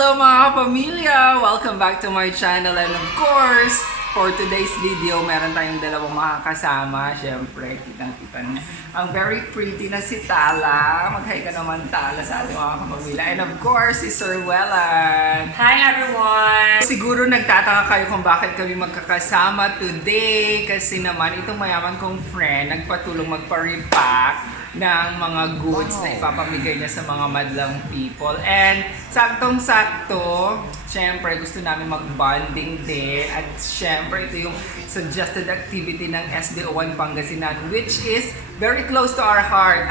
Hello mga kapamilya! Welcome back to my channel and of course, for today's video, meron tayong dalawang makakasama. Siyempre, kitang-kita niya. Ang very pretty na si Tala. Mag-hi ka naman, Tala, sa ating mga kapamilya. And of course, si Sir Wellan. Hi everyone! Siguro nagtataka kayo kung bakit kami magkakasama today. Kasi naman, itong mayaman kong friend, nagpatulong magpa-repack ng mga goods na ipapamigay niya sa mga madlang people. And saktong-sakto, syempre gusto namin mag-bonding din. At syempre ito yung suggested activity ng SDO1 Pangasinan, which is very close to our heart.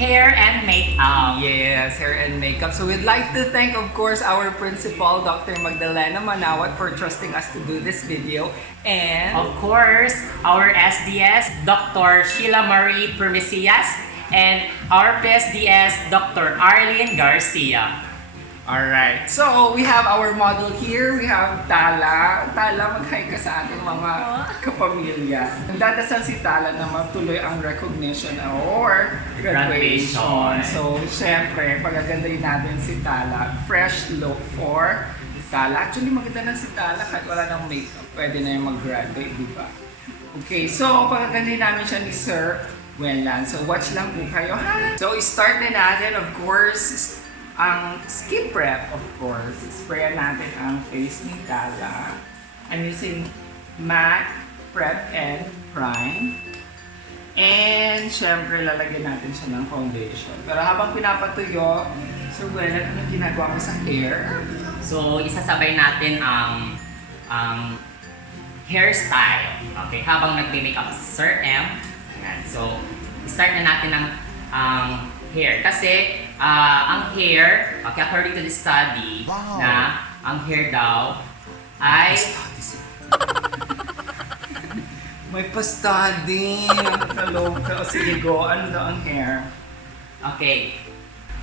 Hair and makeup. Yes, hair and makeup. So we'd like to thank, of course, our principal, Dr. Magdalena Manawat, for trusting us to do this video. And Of course, our SDS, Dr. Sheila Marie Permesias, and our PSDS, Dr. Arlene Garcia. alright, so we have our model here. We have Tala. Tala, mag-hi ka sa ating mga kapamilya. Nagdadasal si Tala na matuloy ang recognition or graduation. So, syempre, pagagandahin natin si Tala. Fresh look for Tala. Actually, maganda na si Tala kahit wala ng makeup. Pwede na yung mag-graduate, di ba? Okay, so pagagandahin namin siya ni Sir Wellan. So, watch lang po kayo, ha? So, start na natin, of course, ang skin prep, of course. Sprayan natin ang face ni Tala. I'm using MAC Prep and Prime. And, syempre, lalagyan natin siya ng foundation. Pero habang pinapatuyo, Sir Wellan, anong ginagawa mo sa hair? So, isasabay natin ang hairstyle. Okay, habang nagme-makeup si Sir M. Ayan. So, start na natin ang hair. Kasi, ang hair, okay, according to the study, na ang hair daw ay... May pa-study. Nakaloka. O sige, go. Ano daw ang hair? Okay,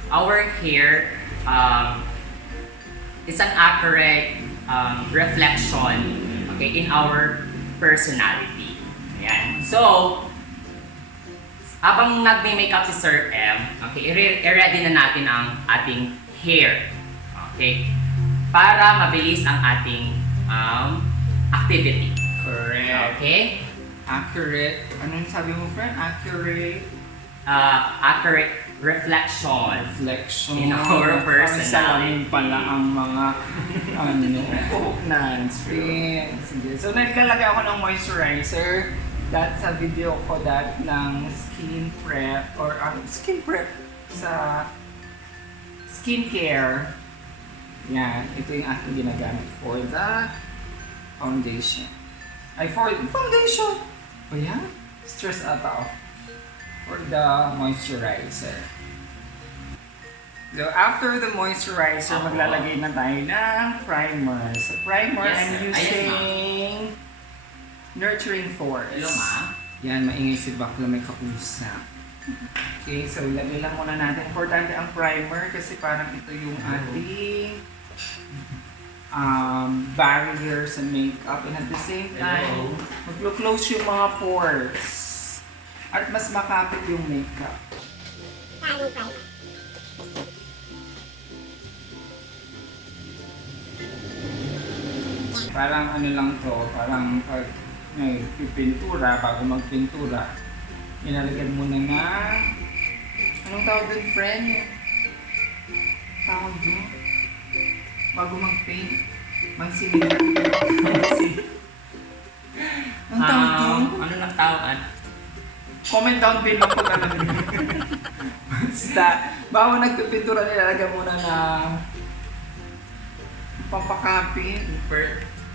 our hair is an accurate reflection, okay, in our personality. Ayan. So, habang nagme-makeup si Sir M, okay, i-ready na natin ang ating hair. Okay? Para mabilis ang ating activity. Correct. Okay? Accurate. Anong sabi mo, friend? Accurate. Accurate reflection. Reflection. In our personality. Salamin pala ang mga coconuts. Sige. So, naglalagay ako ng moisturizer. That's a video ko that ng skin prep or skin prep sa skincare. Yan. Ito yung aking ginagamit for the foundation. Ay, for foundation! O yan? Stress ata ako. For the moisturizer. So, after the moisturizer, maglalagay na tayo ng primer. So, primer, Yes, I'm sir. using Nurturing Force. Hello, ma. Yan, maingay si Bakla, may kausap. Okay, so ilagay lang muna natin. Importante ang primer kasi parang ito yung ating barrier sa makeup, and at the same time, mag-close yung mga pores at mas makapit yung makeup. Parang ano lang to, parang pag pintura, bago magpintura, inalagyan mo na anong tawag din, friend? Tawag doon? Bago mag-paint, magsinig. Ang tawag doon? Ano nang tawag? Comment down below pag alam niyo. Basta, bago nagpipintura, nilalagyan mo na pampakapit.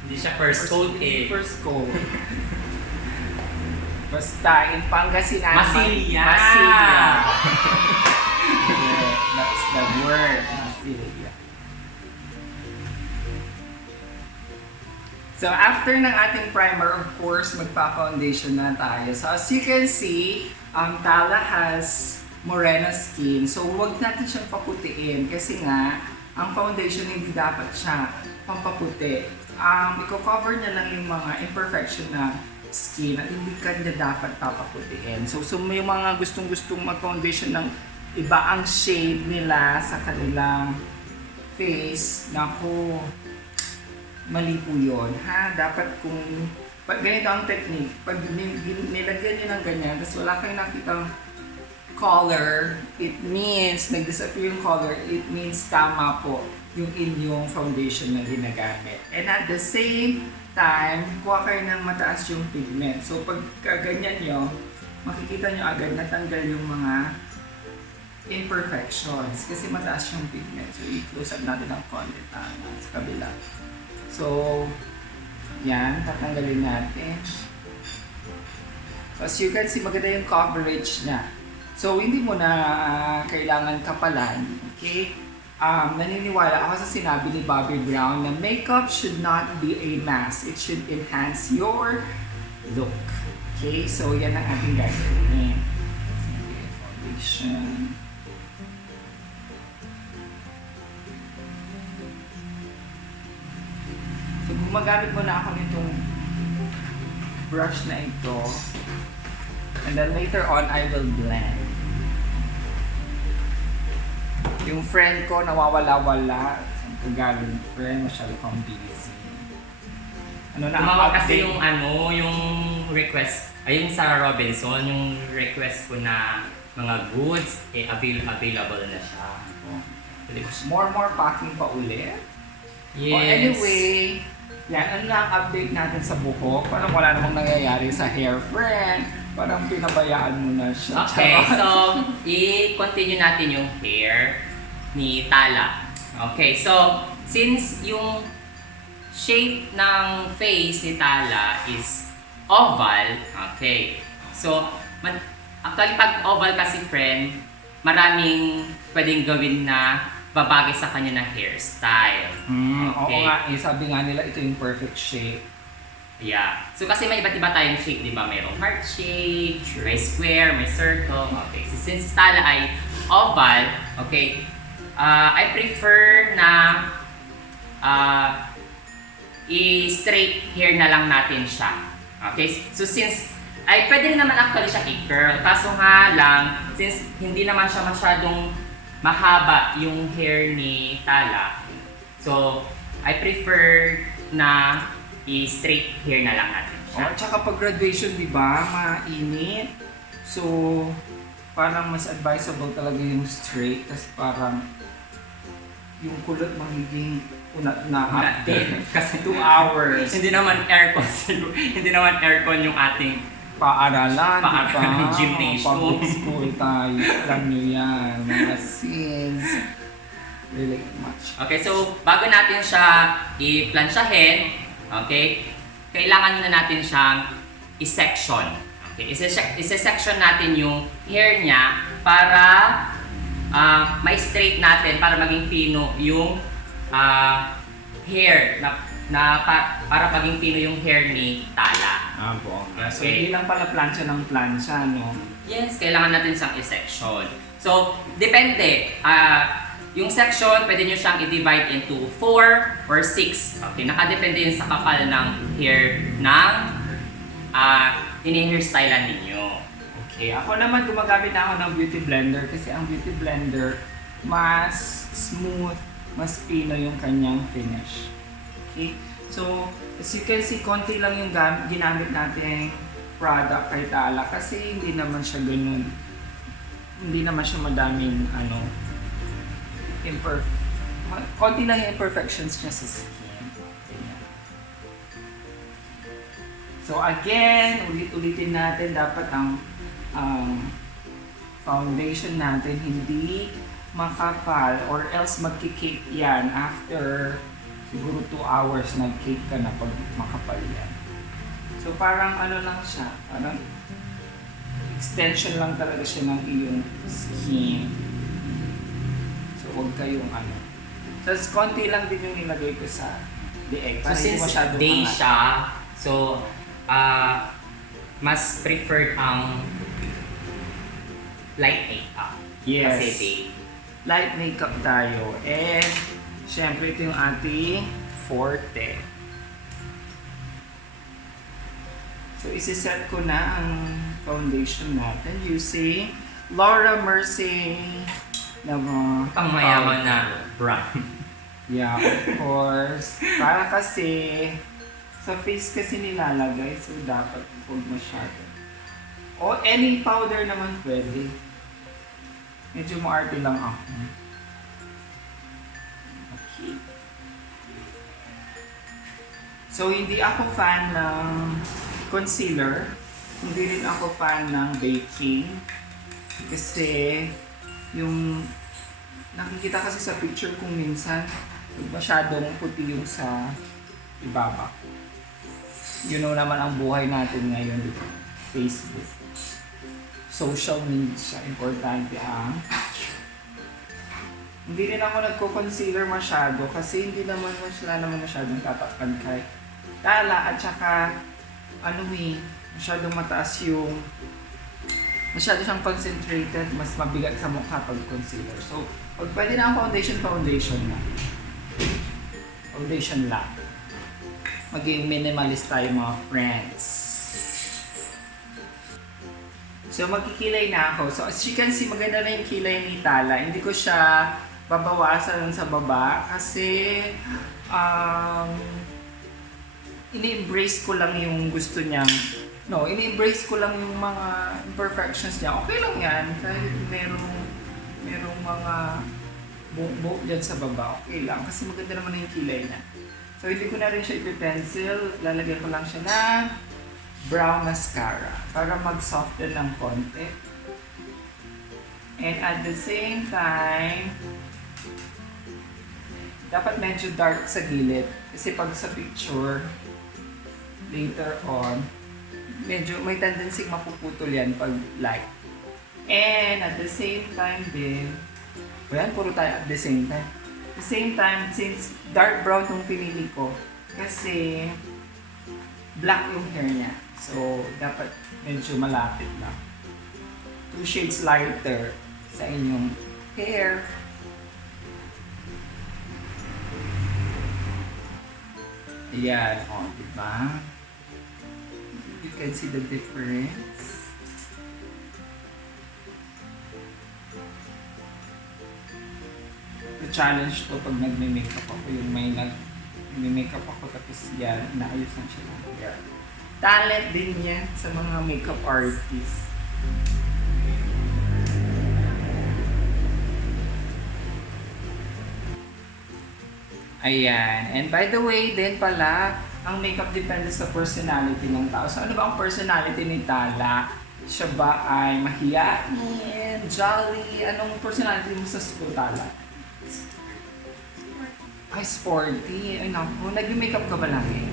Hindi siya first coat eh. First coat. Basta, in Pangasinan. Masilya! Masilya. Yeah, that's the word. Masilya. So, after ng ating primer, of course, magpa-foundation na tayo. So, as you can see, Tala has morena skin. So, huwag natin siyang paputiin kasi nga, ang foundation hindi dapat siya pampaputi. Iko-cover niya lang yung mga imperfection na skin at hindi ka niya dapat papaputiin. So may mga gustong-gustong mag-foundation ng iba ang shade nila sa kanilang face, naku, mali po yun, ha? Dapat kung, pag ganito ang technique, pag nilagyan nyo ng ganyan, tapos wala kayong nakitang color, it means, nag-disappear yung color, it means tama po yung inyong foundation na ginagamit. And at the same time, kuha kayo ng mataas yung pigment. So pag ganyan nyo, makikita nyo agad natanggal yung mga imperfections kasi mataas yung pigment. So i-close up natin ang konti sa kabila. So, yan, tatanggalin natin. So as you can see, maganda yung coverage niya. So hindi mo na kailangan kapalan, okay? Naniniwala ako sa sinabi ni Bobby Brown na makeup should not be a mask. It should enhance your look. Okay, so yan ang ating gagawin. Sige, foundation. So gumagamit muna ako nitong brush na ito. And then later on, I will blend. Yung friend ko nawawala-wala. Saan ko galing friend? Masyado kang busy. Ano na Tumawag kasi yung yung request, ay yung Sarah Robinson, yung request ko na mga goods, available na siya. More packing pa ulit? Yes. Oh, anyway, yan, ano na ang update natin sa buhok? Parang wala namang nangyayari sa hair, friend. Parang pinabayaan mo na siya. Okay, so i-continue natin yung hair ni Tala. Okay, so since yung shape ng face ni Tala is oval, okay. So actually pag oval kasi friend, maraming pwedeng gawin na babagay sa kanya na hairstyle. Oo nga, sabi nga nila ito yung perfect shape. Yeah. So kasi may iba't iba tayong shape, di ba? Mayroong heart shape, may square, may circle. Okay. So since Tala ay oval, okay, I prefer na i-straight hair na lang natin siya. Okay? So since, ay pwede rin naman actually siya i-curl. Kaso nga lang, since hindi naman siya masyadong mahaba yung hair ni Tala, so I prefer na i-straight hair na lang natin siya. Oh, tsaka pag graduation, di ba, mainit. So, parang mas advisable talaga yung straight. Kasi parang yung kulot magiging unat na after. Kasi 2 hours. Hindi naman aircon siguro. Hindi naman aircon yung ating Paaralan, di ba? gymnasium. Public school tayo. Alam nyo yan, mga sis. Relate much. Okay, so bago natin siya i-plansyahin, okay, kailangan na natin siyang i-section. Okay, i-section natin yung hair niya para ma-straight natin, para maging pino yung hair para maging pino yung hair ni Tala. Po. So, Okay. hindi lang pala plansya ng plansya, no? Yes, kailangan natin siyang i-section. So, depende. Yung section, pwede nyo siyang i-divide into 4 or 6. Okay, nakadepende yun sa kapal ng hair ng ini-hairstylean ninyo. Okay, ako naman gumagamit na ako ng beauty blender kasi ang beauty blender mas smooth, mas pino yung kanyang finish. Okay, so as you can see, konti lang yung ginamit nating product kay Tala kasi hindi naman siya ganun. Hindi naman siya madaming konti lang yung imperfections niya sa skin. So again, ulit-ulitin natin, dapat ang foundation natin hindi makapal or else magkikake yan after siguro 2 hours nag-cake ka na pag makapal yan. So parang lang siya, parang extension lang talaga siya ng iyong skin. So huwag kayong Tapos konti lang din yung nilagay ko sa leeg. So Para hindi since masyado day angat. siya, so mas preferred ang light makeup. Yes. Kasi day. Light makeup tayo. And syempre ito yung ating forte. So isi-set ko na ang foundation natin using Laura Mercier na Pang mayaman na brand. Yeah, of course. Para kasi, sa face kasi nilalagay, so dapat huwag masyado. O any powder naman pwede. Medyo maarte lang ako. Okay. So, hindi ako fan ng concealer. Hindi rin ako fan ng baking. Kasi, yung nakikita kasi sa picture kung minsan, masyadong puti yung sa ibaba. You know naman ang buhay natin ngayon dito. Facebook. Social media, importante ang hindi rin ako nagko-concealer masyado kasi hindi naman masyadong tatakpan kay tala at saka masyadong mataas yung masyado siyang concentrated, mas mabigat sa mukha pag concealer. So, pag pwede na ang foundation na. Foundation lang. Maging minimalist tayo mga friends. So, magkikilay na ako. So, as you can see, maganda na yung kilay ni Tala. Hindi ko siya babawasan sa baba kasi ini-embrace ko lang yung gusto niyang ini-embrace ko lang yung mga imperfections niya. Okay lang yan. Kahit merong mga buhok dyan sa baba. Okay lang. Kasi maganda naman yung kilay niya. So, hindi ko na rin siya ipi-pencil. Lalagyan ko lang siya ng brown mascara para mag-soften ng konti. And at the same time, dapat medyo dark sa gilid. Kasi pag sa picture, later on, medyo may tendency mapuputol yan pag light. And at the same time din, puro tayo at the same time. At the same time, since dark brown yung pinili ko, kasi black yung hair niya. So, dapat medyo malapit lang. 2 shades lighter sa inyong hair. Ayan, diba? You can see the difference. The challenge to pag nagme-makeup ako, yung may nagme-makeup ako tapos yan, inaayusan siya ng hair. Talent din yan sa mga makeup artists. Ayan. And by the way, din pala, ang makeup depende sa personality ng tao. So ano ba ang personality ni Tala? Siya ba ay mahiyain, jolly? Anong personality mo sa school, Tala? Ay, sporty. Ay, naku. Nag-makeup ka ba lagi?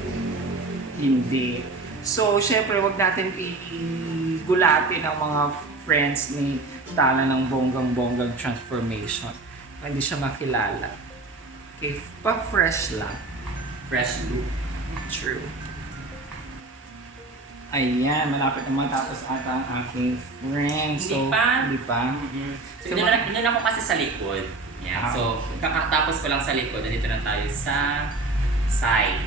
Hindi. So, syempre, wag natin igulatin ang mga friends ni Tala ng bonggang-bonggang transformation. Hindi siya makilala. Okay, pag-fresh lang. Fresh look. True. Ayan, malapit na matapos ata ang aking friend. So, Hindi pa. Mm-hmm. So, inuna ako kasi sa likod. Yan. So, kakatapos ko lang sa likod. Nandito na tayo sa side.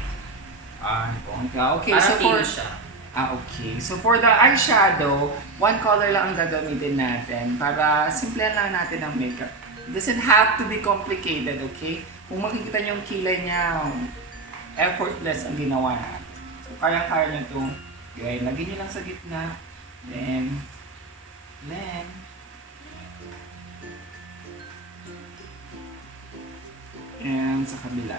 Okay, para so siya. Okay. So, for the eyeshadow, one color lang ang gagamitin natin para simplihan lang natin ang makeup. It doesn't have to be complicated, okay? Kung makikita niyo yung kilay niya, effortless ang ginawa natin. So, kaya-kaya niyo itong lagyan niyo lang sa gitna. Then, and sa kabila.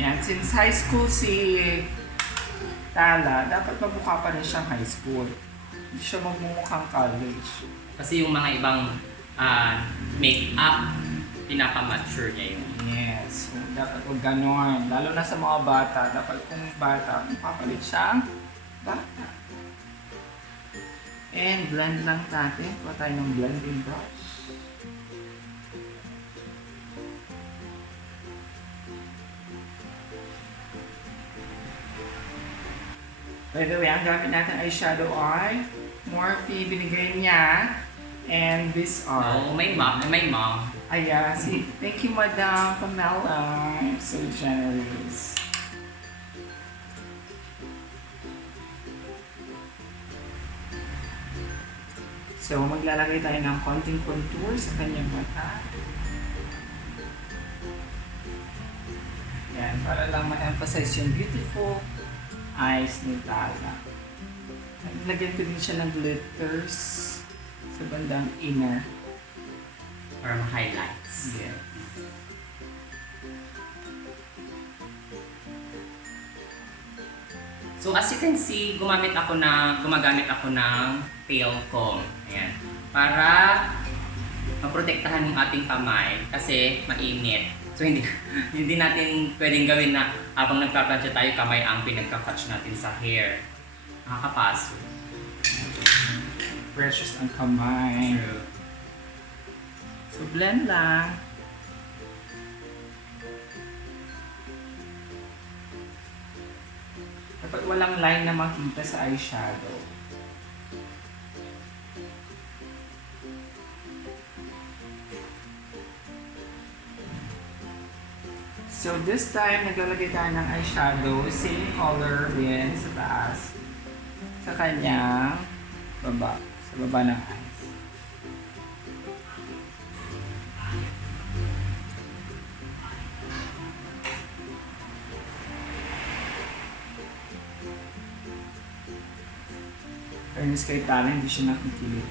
Yan, since high school si Tala, dapat magmukha pa rin siyang high school. Hindi siya magmumukhang college. Kasi yung mga ibang make-up, pinapamature niya yun. Yes, so dapat huwag ganon. Lalo na sa mga bata, dapat kung bata, papalit siyang bata. And blend lang natin. Kuha tayo ng blending brush. By the way, ang gamit natin eyeshadow ay Morphe, binigay niya. And these are... No, may mom. Ayan, see, thank you, Madam Pamela. I'm so generous. So, maglalagay tayo ng konting contour sa kanyang mata. Yan, para lang ma-emphasize yung beautiful eyes ni Tala. Lagyan ko din siya ng glitters sa bandang inner. Or highlights. Yes. So as you can see, gumagamit ako ng tail comb. Ayan. Para maprotektahan yung ating kamay kasi mainit. So hindi natin pwedeng gawin na habang nagpaplansya tayo kamay ang pinagka-catch natin sa hair. Nakakapaso. Precious ang kamay. True. So blend lang. Dapat walang line na makita sa eyeshadow. So this time, naglalagay tayo ng eyeshadow, same color din sa taas, sa kanyang baba, sa baba ng eyes. Fairness kay Tala, hindi siya nakikilit.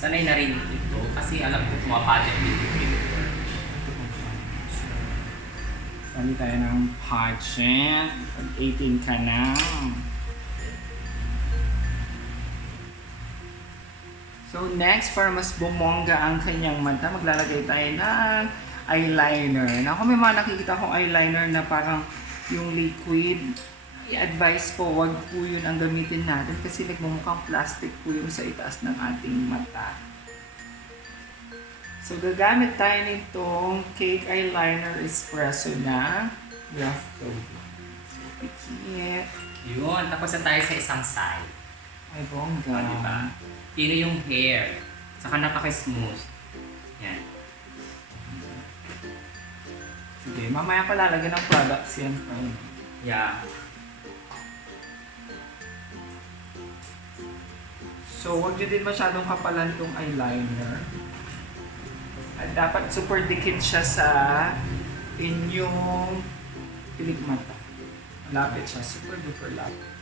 Sanay na rin ito kasi alam ko pumapajak dito. Sali tayo ng pageant. Pag 18 ka na. So next, para mas bumongga ang kanyang mata, maglalagay tayo ng eyeliner. Naku, may mga nakikita kong eyeliner na parang yung liquid. I-advise po, wag po yun ang gamitin natin kasi nagmumukhang plastic po yung sa itaas ng ating mata. So, gagamit tayo nitong Cake Eyeliner Espresso na rough tone. So, pikit. Yun, tapos na tayo sa isang side. Ay, bongga. Diba? Pino yung hair. Saka napaka-smooth. Yan. Sige, mamaya pa lalagyan ng products yan. Yeah. So, huwag nyo din masyadong kapalan tong eyeliner. At dapat super dikit siya sa inyong pilik mata. Malapit siya, super duper lapit.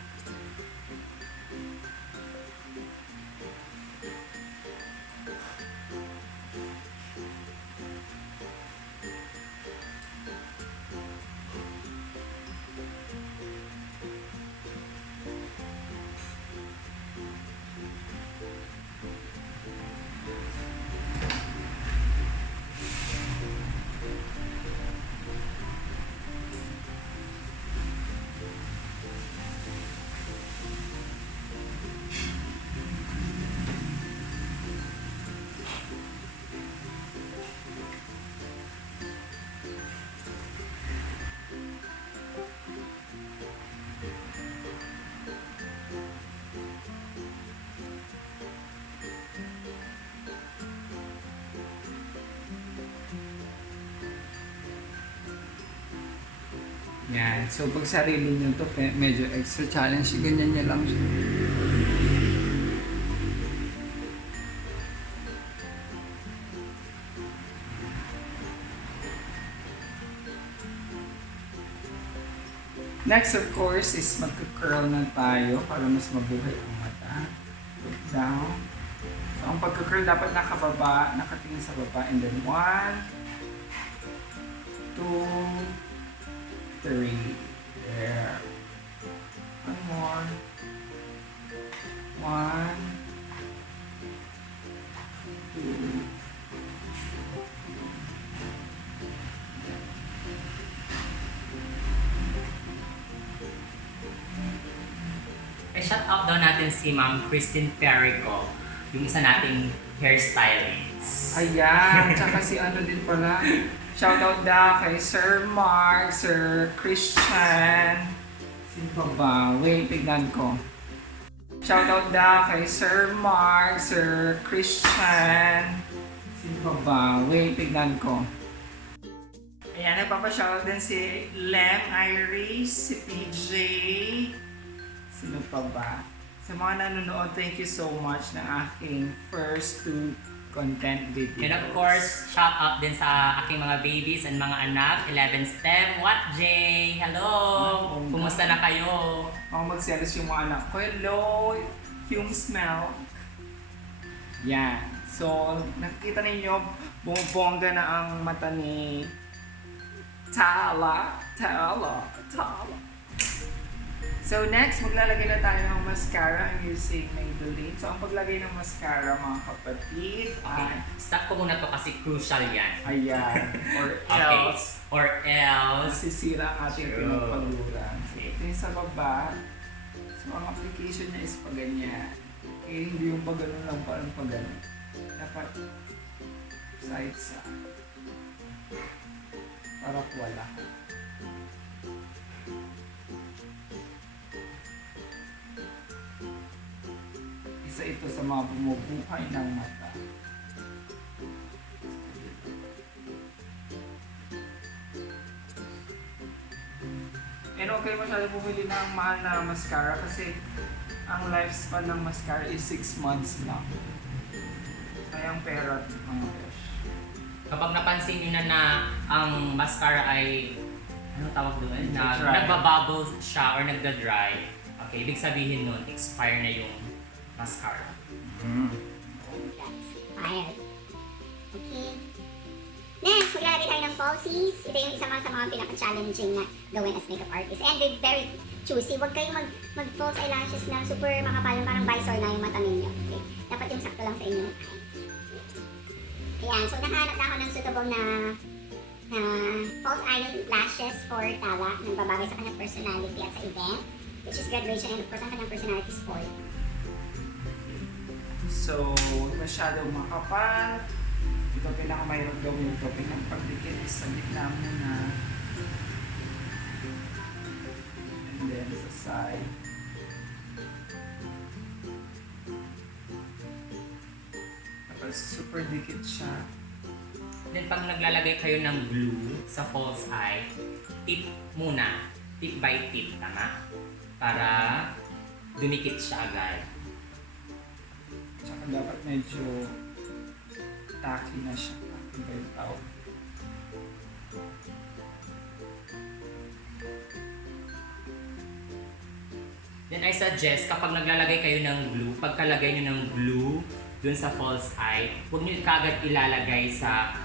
Yan. So, pag sarili nyo to, medyo extra challenge. Ganyan nyo lang siya. Next, of course, is magka-curl na tayo para mas mabuhay ang mata. Look down. So, ang pagka-curl dapat nakababa, nakatingin sa baba. And then 1, 2, 3. There. One more. 1, 2. Shout out daw natin si Ma'am Christine Perico, yung isa nating hairstylist. Ayan, tsaka si ano din pala. Shoutout daw kay Sir Mark, Sir Christian. Sino pa ba? Wait, tignan ko. Shoutout daw kay Sir Mark, Sir Christian. Sino pa ba? Wait, tignan ko. Ayan, nagpapashoutout din si Lem Iris, si PJ. Sino pa ba? Sa mga nanonood, thank you so much ng aking first 2 content videos. And of course, shout out din sa aking mga babies and mga anak, 11 STEM, What J? Hello! Kumusta na kayo? Ako magselos yung mga anak ko. Hello! Yung smell. Yan. So, nakikita ninyo, bumubongga na ang mata ni Tala. So next, maglalagay na tayo ng mascara. I'm using Maybelline. So ang paglagay ng mascara, mga kapatid, ay... Stop ko muna to kasi crucial yan. Ayan. Or Okay. else, Or else. masisira ang ating True. pinagpaluran. So ito yung sa baba. So ang application niya is pag ganyan. Eh, hindi yung pag ganun lang, parang pag ganun. Dapat side. Para wala. Isa ito sa mga bumubuhay ng mata. And okay masyado bumili ng mahal na mascara kasi ang lifespan ng mascara is 6 months lang. Sayang pera mga besh. Kapag napansin nyo na ang mascara ay, ano tawag doon? Na Nagda-dry. nagbabubble siya or nagda-dry. Okay, ibig sabihin nun, expire na yung mascara. Expired. Okay. Next, maglalagay tayo ng falsies. Ito yung isa sa mga pinaka-challenging na gawin as makeup artist. And they're very choosy. Huwag kayong mag-false eyelashes na super makapal, parang visor na yung mata ninyo. Okay? Dapat yung sakto lang sa inyo. Ayan, so nakahanap na ako ng suitable na false eyelashes for Tala na babagay sa kanyang personality at sa event, which is graduation and of course ang kanyang personality sport. So, huwag masyadong makapal. Ito pinakamahirap gawin ito. Pinagpagdikit is sa gitna muna. And then sa side. Tapos super dikit siya. Then pag naglalagay kayo ng glue sa false eye, tip muna. Tip by tip, tama? Para dumikit siya agad. Tsaka dapat medyo tacky na siya. Tacky ba yung tawag? Then I suggest kapag naglalagay kayo ng glue, pagkalagay nyo ng glue dun sa false eye, huwag nyo kagad ilalagay sa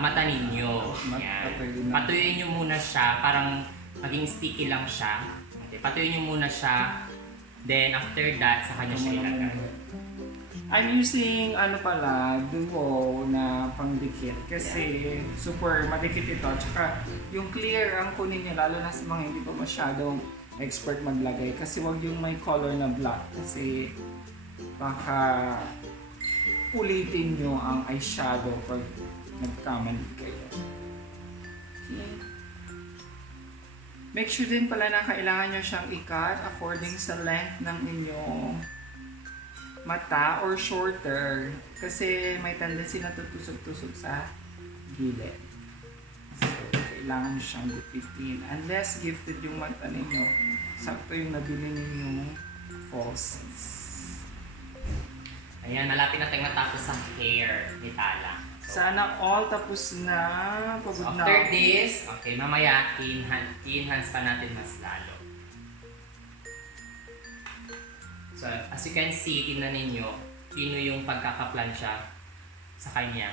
mata ninyo. Yan. Patuyuin nyo muna siya, parang maging sticky lang siya. Okay, patuyuin nyo muna siya, then after that, saka nyo siya ilagay. I'm using duo na pangdikit kasi super madikit ito. Tsaka yung clear ang kunin niya lalo na sa mga hindi pa masyadong expert maglagay kasi wag yung may color na black kasi baka ulitin nyo ang eyeshadow pag nagkamali kayo. Okay. Make sure din pala na kailangan nyo siyang i-cut according sa length ng inyong mata or shorter kasi may tendency na tutusok-tusok sa gilid. So, kailangan nyo siyang gupitin. Unless gifted yung mata ninyo, sakto yung nabili ninyong falsies. Ayan, malapit na tayong matapos sa hair ni Tala. Sana all tapos na. Pagod na After ako. this, okay, mamaya i-enhance pa natin mas lalo. So, as you can see, tingnan ninyo, pino yung pagkakaplansya sa kanya.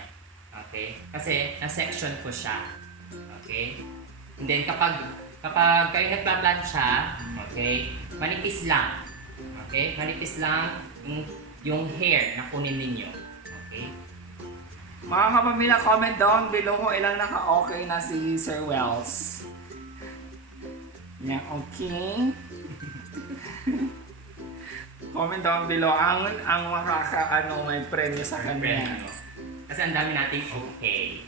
Okay? Kasi, na-section ko siya. Okay? And then, kapag kayo nagpa-plansya, okay, manipis lang. Okay? Manipis lang yung hair na kunin ninyo. Okay? Mga kapamilya, comment down below kung ilang naka-okay na si Sir Wells. Yan, okay. Comment down below ang may premyo sa kanya. Kasi ang dami nating okay.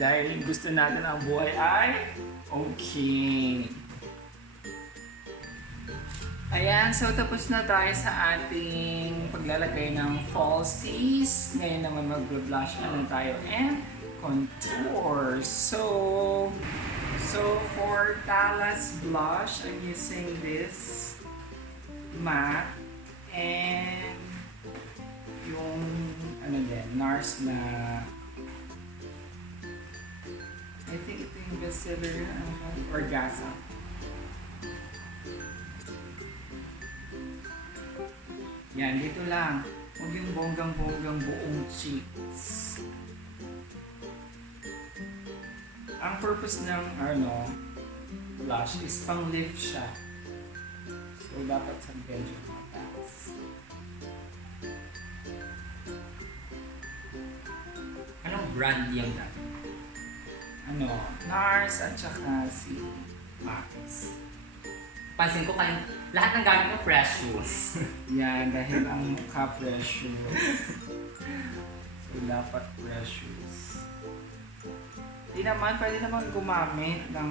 Dahil gusto natin ang buhay ay okay. Ayan, so tapos na tayo sa ating paglalagay ng falsies. Ngayon naman mag-blush na tayo and contour. So for Tala's blush, I'm using this matte And yung ano din, NARS na I think ito yung bestseller Orgasm. Yan, dito lang. Huwag yung bonggang-bonggang buong cheeks. Ang purpose ng blush is pang lift siya. So, dapat sa medyo mataas. Anong brand yung dati? NARS at saka si Max. Pansin ko kayo, lahat ng gamit mo precious. Yan, dahil ang mukha precious. So, dapat precious. Pwede naman gumamit ng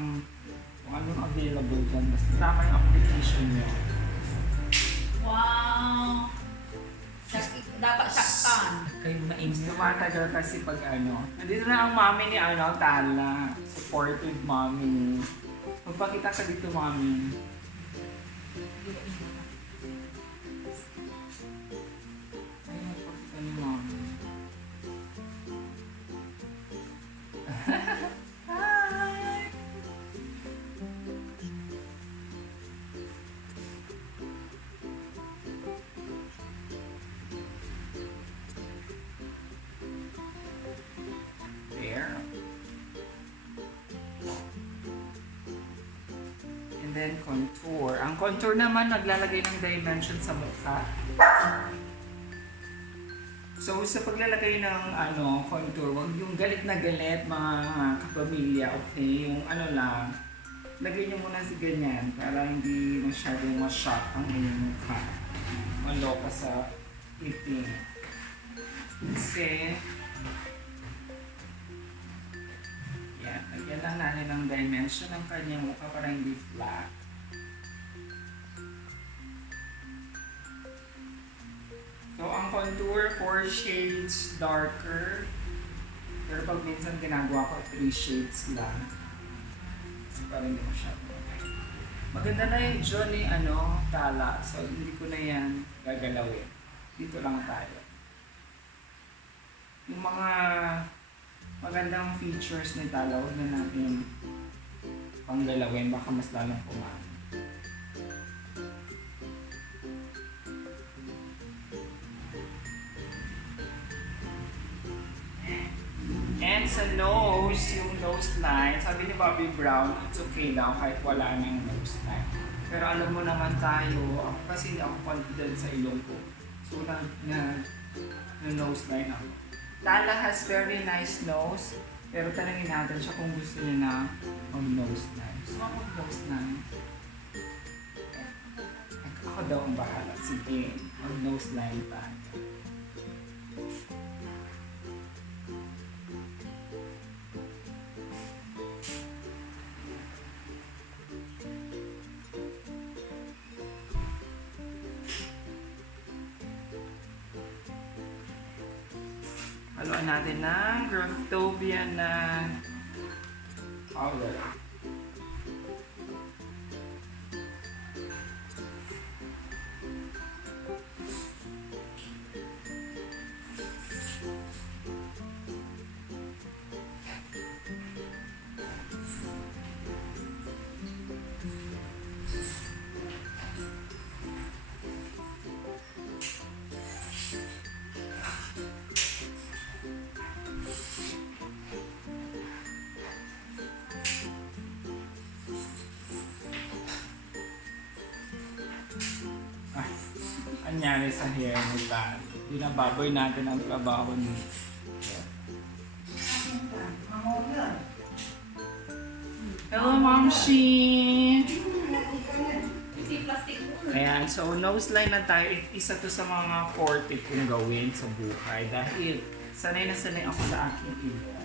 kung anong available dyan. Basta tama yung application nyo. Wow! Dapat saktan. Kayo mainit. Tumatagal kasi pag Nandito na ang mami ni Tala. Supportive mommy. Magpakita ka dito, mami. Ay, magpakita ni mami. Hi! There. And then contour. Ang contour naman naglalagay ng dimension sa mukha. So sa paglalagay ng contour, wag yung galit na galit mga kapamilya, okay? Yung lang, lagay nyo muna si ganyan para hindi masyadong ma-shock ang inyong mukha. Maloka sa itim. Kasi yan, lagyan lang natin ng dimension ng kanyang mukha para hindi flat. So, ang contour, 4 shades darker. Pero pag minsan ginagawa ko, 3 shades lang. So, parang hindi masyado. Maganda na yung John ni Tala. So, hindi ko na yan gagalawin. Dito lang tayo. Yung mga magandang features ni Tala, huwag na natin panggalawin. Baka mas lalong kumami. And sa nose, yung nose line, sabi ni Bobby Brown, it's okay daw kahit wala ng nose line. Pero alam mo naman tayo, ako kasi hindi ako confident sa ilong ko. So, na nose line ako. Tala has very nice nose, pero tanangin natin siya kung gusto niya na mag-nose line. Gusto mo mag-nose line? Ako daw ang bahala. Sige, mag-nose line tayo. Haluan natin ng Graftopia na powder. Anyari sa hair nila. Binababoy natin ang trabaho niya. Hello, Momshi! Ayan, so nose line na tayo. Isa to sa mga forte kong gawin sa buhay dahil sanay na sanay ako sa aking ilong.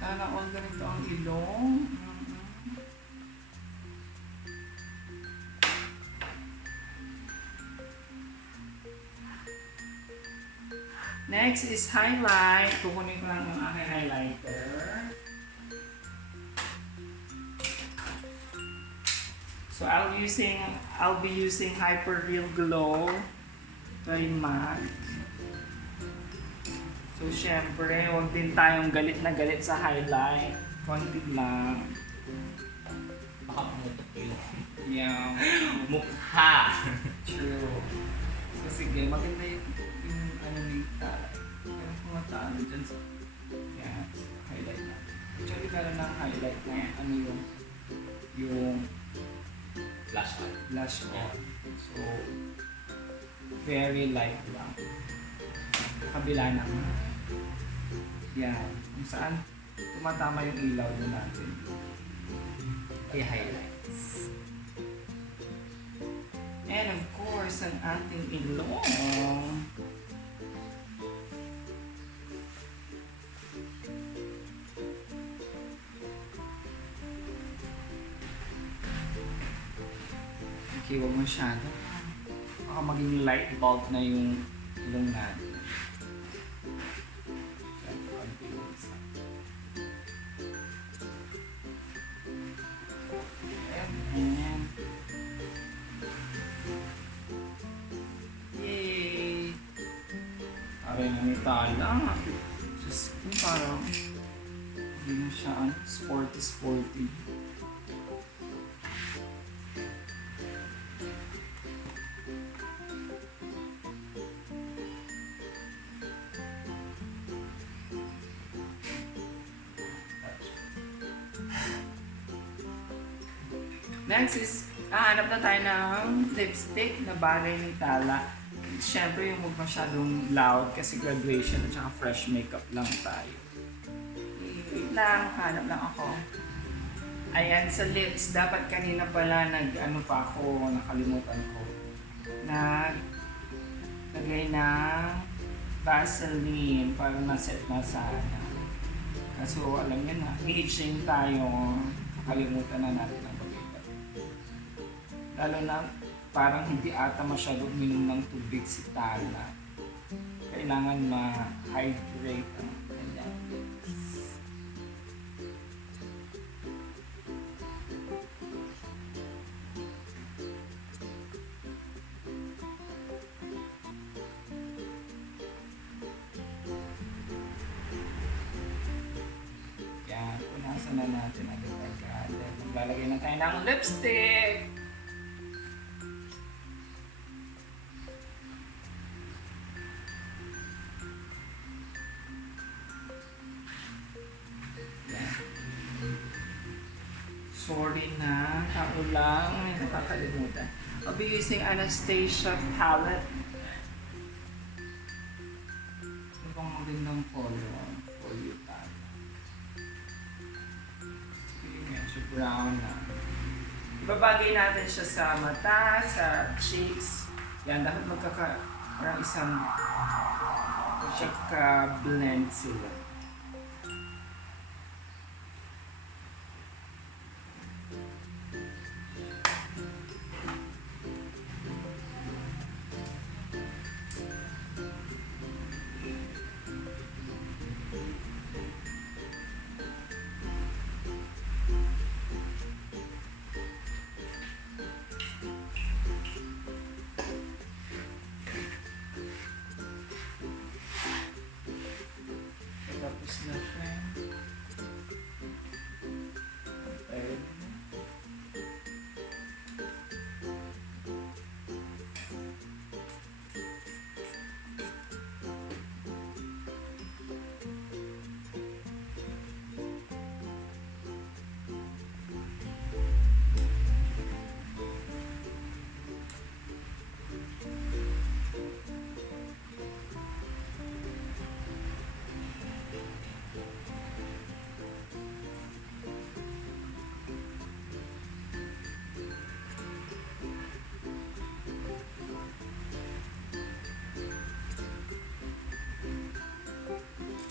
Sana all ganito ang ilong. Next is highlight. Kukunin ko lang ang aking highlighter. So I'll be using Hyper Real Glow kay MacLeod. So syempre, huwag din tayong galit na galit sa highlight. Konti lang. Baka pumutok yung Yeah. mukha. True. So sige, maganda yung ano ni Tala. Yung pumatalo dyan sa yeah, highlight na. Actually, meron ng highlight na ano yung Flash on. blush on. So, very light lang. Kabila naman. Yan. Kung saan tumatama yung ilaw doon natin. Kaya highlights. And of course, ang ating ilong. Okay, huwag masyado. Baka maging light bulb na yung ilong natin. And yay! Parang namitala. Just parang hindi na siya sporty. Next is, hanap na tayo ng lipstick na bagay ni Tala. Siyempre, yung huwag masyadong loud kasi graduation at saka fresh makeup lang tayo. Wait lang, hanap lang ako. Ayan, sa lips, dapat kanina pala nag-ano pa ako, nakalimutan ko. Naglagay ng Vaseline para ma-set na sana. Kaso alam niyo na, aging tayo, nakalimutan na natin ang bagay. Lalo na parang hindi ata masyado uminom ng tubig si Tala. Kailangan ma-hydrate ang kanyang lips. Yan, punasan na natin agad-agad. Maglalagay na tayo ng lipstick. Sorry na, tao lang, may nakakalimutan. I'll be using Anastasia palette. Ito bang magandang color for you, Tala. Medyo brown na. Ibabagay natin siya sa mata, sa cheeks. Yan, dapat parang isang blend sila.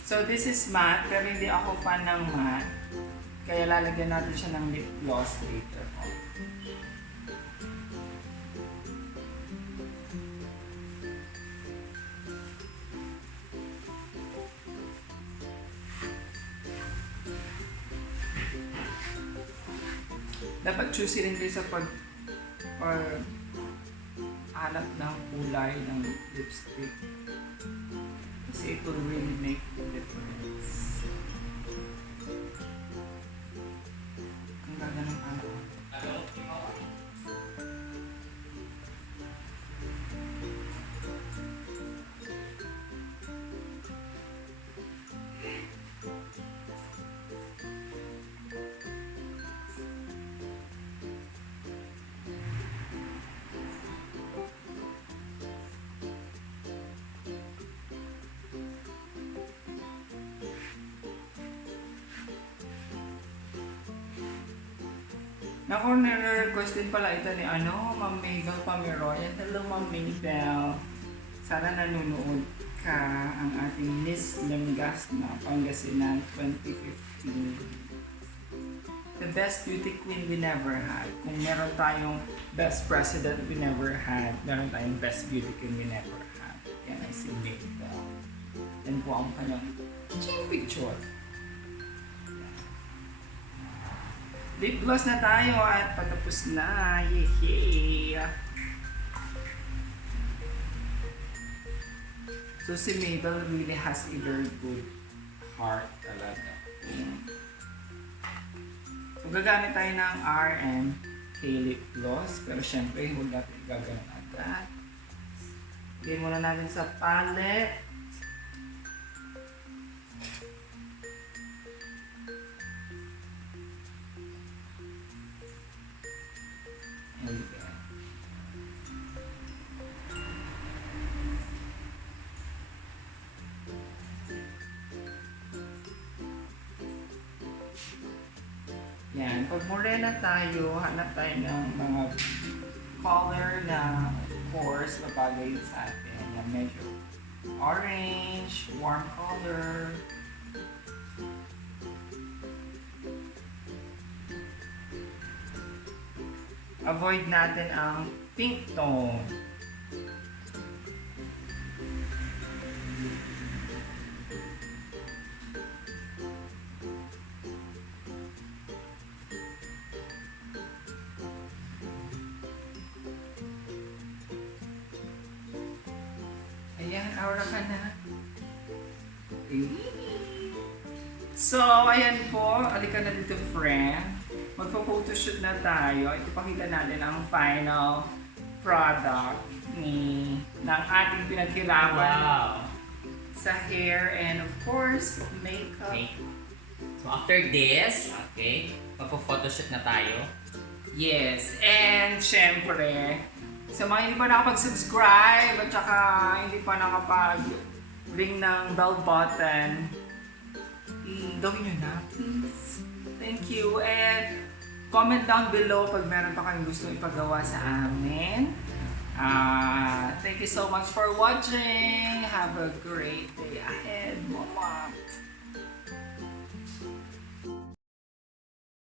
So this is matte, pero hindi ako fan ng matte. Kaya lalagyan natin siya ng lip gloss later on. Dapat choosy rin kayo sa hanap ng kulay ng lipstick. Kasi it will really make a difference. Ang ganda ng ano. Naku, nire-request din pala ito ni Ma'am Mabel Pamiroyan. Hello, Ma'am Mabel. Sana nanonood ka ang ating Miss Lemgas na Pangasinan 2015. The best beauty queen we never had. Kung meron tayong best president we never had, meron tayong best beauty queen we never had. Yan ay si Mabel. Yan po ang kanyang picture. Lip gloss na tayo at patapos na. Yehey! So si Mabel really has a very good heart talaga. So gagamit tayo ng RMK lip gloss. Pero syempre, huwag natin gagawin agad. Lagyan muna natin sa palette. Yan. Pag morena tayo, hanap tayo ng mga color na, of course, mabagay sa atin. Yan, medyo orange, warm color. Avoid natin ang pink tone. Ayan, aura ka na. So, ayan po. Alika na dito, friend. Magpo-photoshoot na tayo. Ipakita natin ang final product ng ating pinaghirapan sa hair and of course, makeup. Okay. So after this, okay, magpo-photoshoot na tayo. Yes, and syempre, sa mga hindi pa nakapag-subscribe at saka hindi pa nakapag-ring ng bell button, gawin nyo na, please. Thank you. And comment down below pag meron pa kayong gusto ipagawa sa amin. Thank you so much for watching. Have a great day ahead, Mama.